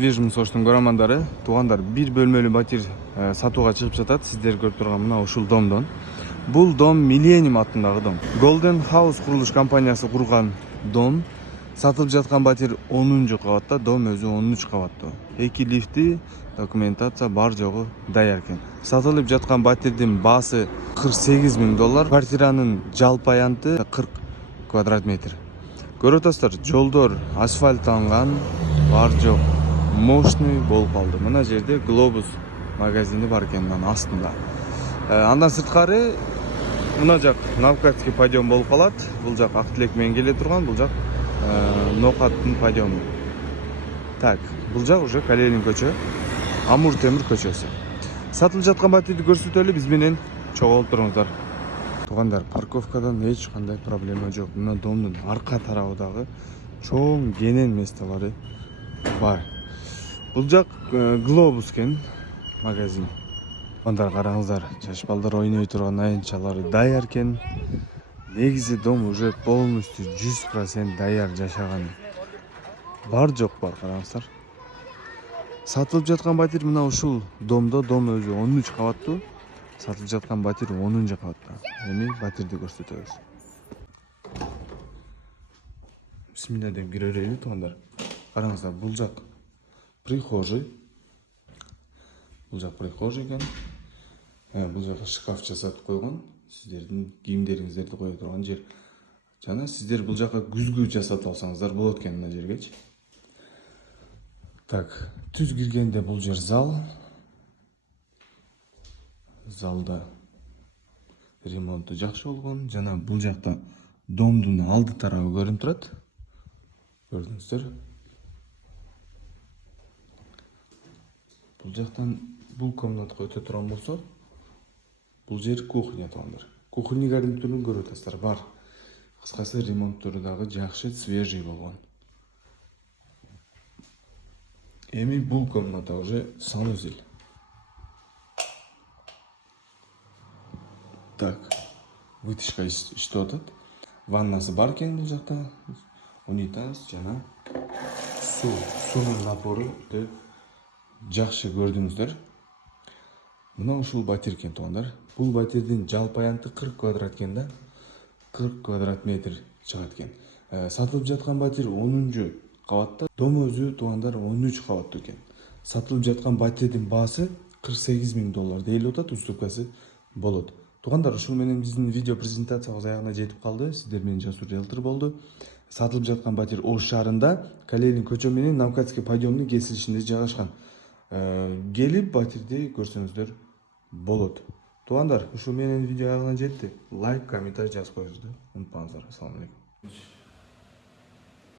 Движим соштун көрөрмандары, туугандар, бир бөлмөлүү батир сатууга чыгып жатат. Сиздер көрүп турган мына ушул домдон. Бул дом Millennium атындагы дом. Golden House курулуш компаниясы курган дом. Сатылып жаткан батир 10-жу кабатта, дом өзү 13 кабаттуу. 2 лифти, документация бар жогу даяр экен. Сатылып жаткан батирдин баасы $48.000. Квартиранын жалпы аянты 40 квадрат метр. Көрүп атасыздар, жолдор асфальттанган, бар жок мощный болуп калды. Мына жерде Globus магазини бар экен анын астында. Андан сырткары мына жак Навкатский подъем болуп калат. Бул жак Актилек менен келе турган, бул жак Нокаттын подъему. Так, бул жак уже Калелин көчө, Амур Темир көчөсү. Сатылып жаткан батирди көрсөтөлү, биз менен чогулуп туруңуздар. Туугандар, парковкадан эч кандай проблема жок. Мына домдун арка тарабындагы чоң кенен месталары бар. Бул жак Globus кен магазин. Туугандар, караңыздар, жаш балдар ойной турган аянтчалары даяр кен. Негизи дом уже полностью 100% даяр жашаган. Бар жок бар, караңыздар. Сатылып жаткан батир мына ушул домдо, дом өзү 13 кабаттуу. Сатылып жаткан батир 10-жу кабатта. Эми батирди көрсөтөбүз. Бисмилля деп кире берели, туугандар. Караңыздар, бул жак прихожий. Бул жак прихожий экен. Бул жака шкаф жасатып койгон. Сиздердин кийимдериңиздерди кое турган жер. Жана сиздер бул жака күзгү жасатып алсаңыздар болот экен мына жергечи. Так, түз киргенде бул жер зал. Залда ремонту жакшы болгон. Жана бул жакта домдун алды тарабы көрүнүп турат. Көрдүңүздөр. Бул жактан бул комнатка өтө турган болсо, бул жер кухня, туугандар. Кухня гарнитурун көрүп атасыздар, бар. Кыскасы ремонттуру дагы жакшы, свежий болгон. Эми бул комната уже санузел. Так, вытяжка иштеп атат. Ваннасы бар экен бул жакта. Унитаз жана суунун напору жакшы, көрдүңүздөр. Мына ушул батир экен, туугандар. Бул батирдин жалпы аянты 40 квадрат экен да. 40 квадрат метр чыгат экен. Сатылып жаткан батир 10-жу кабатта. Дом өзү, туугандар, 13 кабаттуу экен. Сатылып жаткан батирдин баасы $48.000 дейли атат, уступкасы болот. Туугандар, ушул менен биздин видео презентациябыз аягына жетип калды. Сиздер менен Жасур Риэлтор болду. Сатылып жаткан батир Ош шаарында, Калелин көчө менен Навкатский подъемдун кесилишинде жайгашкан. Келип батирди көрсөңүздөр болот. Туугандар, ушул менен видео аягына жетти. Лайк, комментарий жазып коюңуздар. Унутпаңыздар. Ассаламу алейкум.